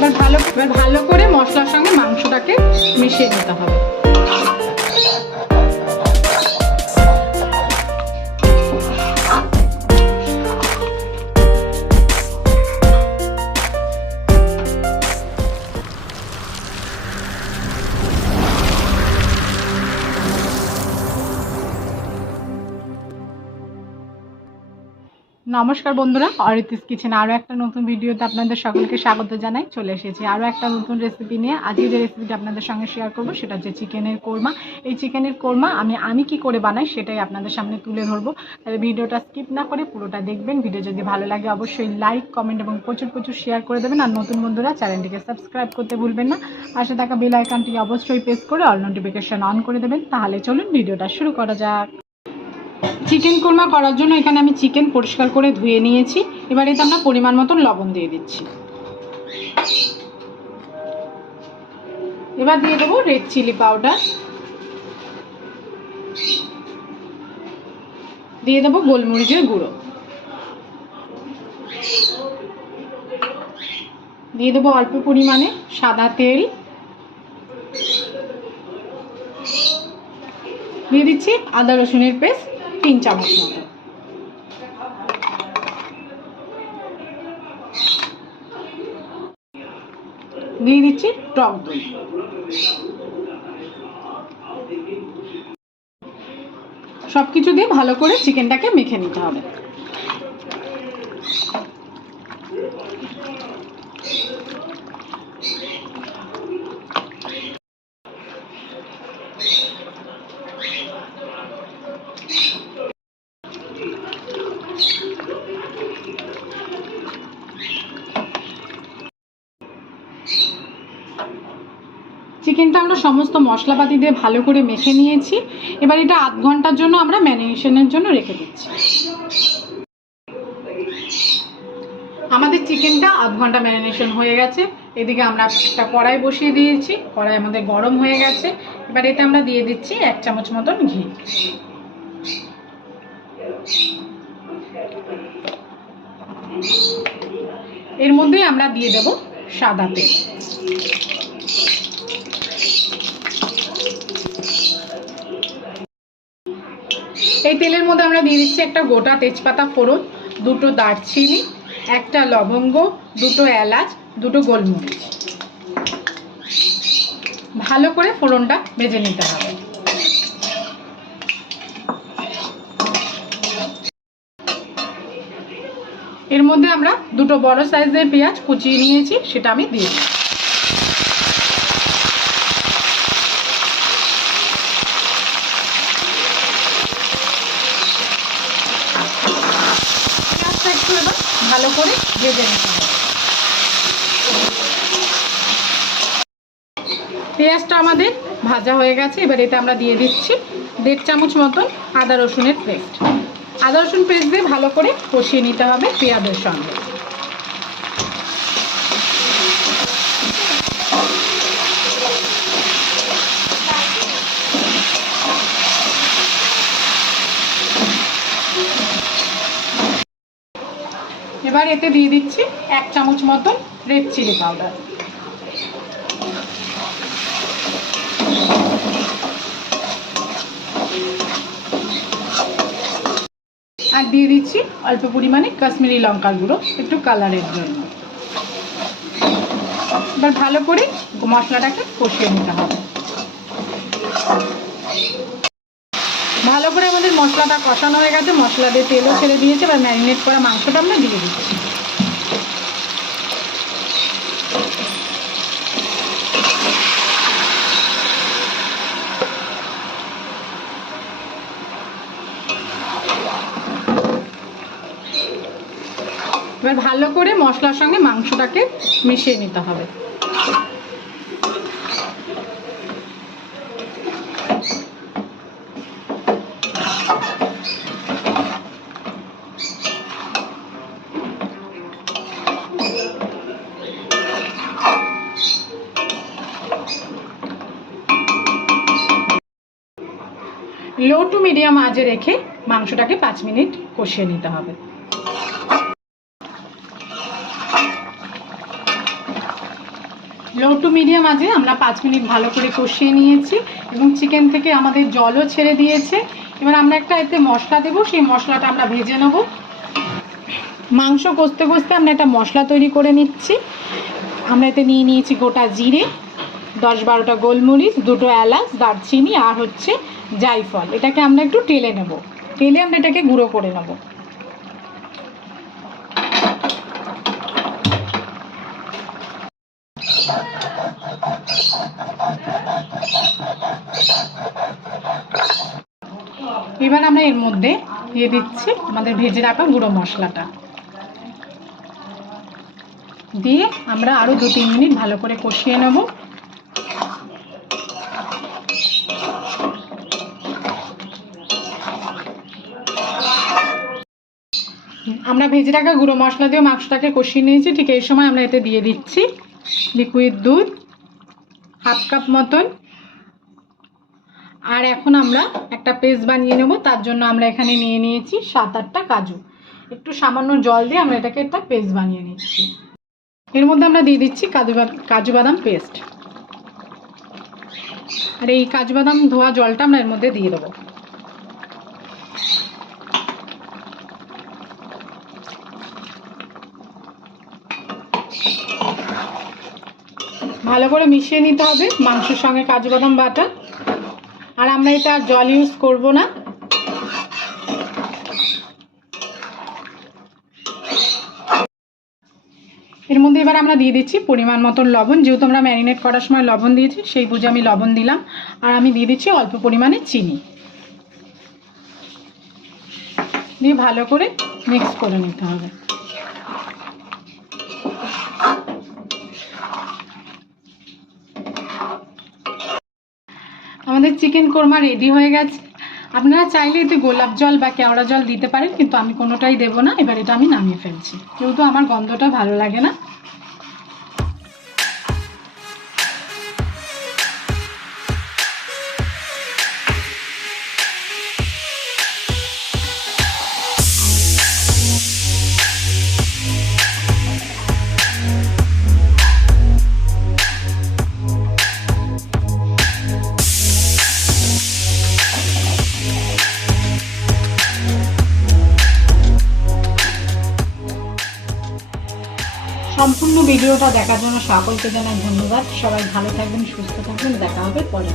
এবার ভালো করে মশলার সঙ্গে মাংসটাকে মিশিয়ে নিতে হবে। নমস্কার বন্ধুরা, অরিত্রিস কিচেন আরও একটা নতুন ভিডিওতে আপনাদের সকলকে স্বাগত জানাই। চলে এসেছি আরও একটা নতুন রেসিপি নিয়ে। আজকে যে রেসিপিটা আপনাদের সঙ্গে শেয়ার করব সেটা হচ্ছে চিকেনের কোরমা। এই চিকেনের কোরমা আমি কি করে বানাই সেটাই আপনাদের সামনে তুলে ধরবো। তাহলে ভিডিওটা স্কিপ না করে পুরোটা দেখবেন। ভিডিও যদি ভালো লাগে অবশ্যই লাইক, কমেন্ট এবং প্রচুর শেয়ার করে দেবেন। আর নতুন বন্ধুরা চ্যানেলটিকে সাবস্ক্রাইব করতে ভুলবেন না। পাশে থাকা বেল আইকনটি অবশ্যই প্রেস করে অল নোটিফিকেশন অন করে দেবেন। তাহলে চলুন ভিডিওটা শুরু করা যাক। চিকেন কোরমা করার জন্য এখানে আমি চিকেন পরিষ্কার করে ধুয়ে নিয়েছি। এবার এতে আমরা পরিমাণ মতন লবণ দিয়ে দিচ্ছি। এবার দিয়ে দেবো রেড চিলি পাউডার, দিয়ে দেবো গোলমরিচের গুঁড়ো, দিয়ে দেবো অল্প পরিমাণে সাদা তেল, দিয়ে দিচ্ছি আদা রসুনের পেস্ট 3 চামচ মতো, দিয়ে দিচ্ছি টক দই। সবকিছু দিয়ে ভালো করে চিকেনটাকে মেখে নিতে হবে। চিকেনটা আমরা সমস্ত মশলাপাতি দিয়ে ভালো করে মেখে নিয়েছি। এবার এটা আধ ঘন্টার জন্য আমরা ম্যারিনেশনের জন্য রেখে দিচ্ছি। আমাদের চিকেনটা আধ ঘন্টা ম্যারিনেশন হয়ে গেছে। এদিকে আমরা একটা কড়াই বসিয়ে দিয়েছি, কড়াই আমাদের গরম হয়ে গেছে। এবার এতে আমরা দিয়ে দিচ্ছি 1 চামচ মতন ঘি। এর মধ্যে আমরা দিয়ে দেব সাদা তেল। এই তেলের মধ্যে আমরা দিয়ে দিচ্ছি একটা গোটা তেজপাতা ফোড়ন, 2টো দারচিনি, 1টা লবঙ্গ, 2টো এলাচ, 2টো গোলমরিচ। ভালো করে ফোড়নটা ভেজে নিতে হবে। এর মধ্যে আমরা 2টো বড় সাইজের পেঁয়াজ কুচিয়ে নিয়েছি, সেটা আমি দিয়ে দিই। ভালো করে ভেজে নিতে হবে। পেঁয়াজটা আমাদের ভাজা হয়ে গেছে। এবার এতে আমরা দিয়ে দিচ্ছি 1.5 চামচ মতন আদা রসুনের পেস্ট। আদা রসুন পেস্ট দিয়ে ভালো করে কষিয়ে নিতে হবে পেঁয়াজের সঙ্গে। এবার এতে দিয়ে দিচ্ছি 1 চামচ মতন রেড চিলি পাউডার, আর দিয়ে দিচ্ছি অল্প পরিমাণে কাশ্মীরি লঙ্কার গুঁড়ো একটু কালারের জন্য। এবার ভালো করে মশলাটাকে কষিয়ে নিতে হবে। ভালো করে আমাদের মশলাটা কষানো হয়ে গেছে, মশলা দিয়ে তেলও ছেড়ে দিয়েছে। এবার ম্যারিনেট করা মাংসটা আমরা দিয়ে দিচ্ছি। এবার ভালো করে মশলার সঙ্গে মাংসটাকে মিশিয়ে নিতে হবে। লো টু মিডিয়াম আঁচে রেখে মাংসটাকে 5 মিনিট কষিয়ে নিতে হবে। লো টু মিডিয়াম আঁচে আমরা 5 মিনিট ভালো করে কষিয়ে নিয়েছি এবং চিকেন থেকে আমাদের জলও ছেড়ে দিয়েছে। এবার আমরা একটা এতে মশলা দেব, সেই মশলাটা আমরা ভেজে নেব। মাংস কষতে কষতে আমরা একটা মশলা তৈরি করে নিচ্ছি। আমরা এতে নিয়ে নিয়েছি গোটা জিরে, 10-12টা গোলমরিচ, 2টো এলাচ, দারচিনি আর হচ্ছে জায়ফল। এটাকে আমরা একটু টেলে নেব, টেলে আমরা এটাকে গুঁড়ো করে নেব। এবার আমরা এর মধ্যে দিয়ে দিচ্ছি আমাদের ভেজে রাখা গুঁড়ো মশলাটা, দিয়ে আমরা আরো 2-3 মিনিট ভালো করে কষিয়ে নেব। আমরা ভেজে রাখা গুঁড়ো মশলা দিয়ে মাংসটাকে কষিয়ে নিয়েছি। ঠিক এই সময় আমরা এতে দিয়ে দিচ্ছি লিকুইড দুধ 1/2 কাপ মতন। আর এখন আমরা একটা পেস্ট বানিয়ে নেব। তার জন্য আমরা এখানে নিয়ে নিয়েছি 7-8টা কাজু। একটু সামান্য জল দিয়ে আমরা এটাকে একটা পেস্ট বানিয়ে নিচ্ছি। এর মধ্যে আমরা দিয়ে দিচ্ছি কাজু বাদাম পেস্ট, আর এই কাজু বাদাম ধোয়া জলটা আমরা এর মধ্যে দিয়ে দেবো। ভালো করে মিশিয়ে নিতে হবে মাংসের সঙ্গে কাজু বাদাম বাটা। আর আমরা এটা জল ইউজ করব না। এর মধ্যে এবার আমরা দিয়ে দিচ্ছি পরিমাণ মতন লবণ। যেহেতু আমরা ম্যারিনেট করার সময় লবণ দিয়েছি, সেই বুঝে আমি লবণ দিলাম। আর আমি দিয়ে দিচ্ছি অল্প পরিমাণে চিনি, দিয়ে ভালো করে মিক্স করে নিতে হবে। আমাদের চিকেন কোরমা রেডি হয়ে গেছে। আপনারা চাইলে এতে গোলাপ জল বা কেওড়া জল দিতে পারেন, কিন্তু আমি কোনোটাই দেব না। এবার এটা আমি নামিয়ে ফেলছি, যেহেতু আমার গন্ধটা ভালো লাগে না। সম্পূর্ণ ভিডিওটা দেখার জন্য সকলকে জানাই ধন্যবাদ। সবাই ভালো থাকবেন, সুস্থ থাকবেন। দেখা হবে পরে।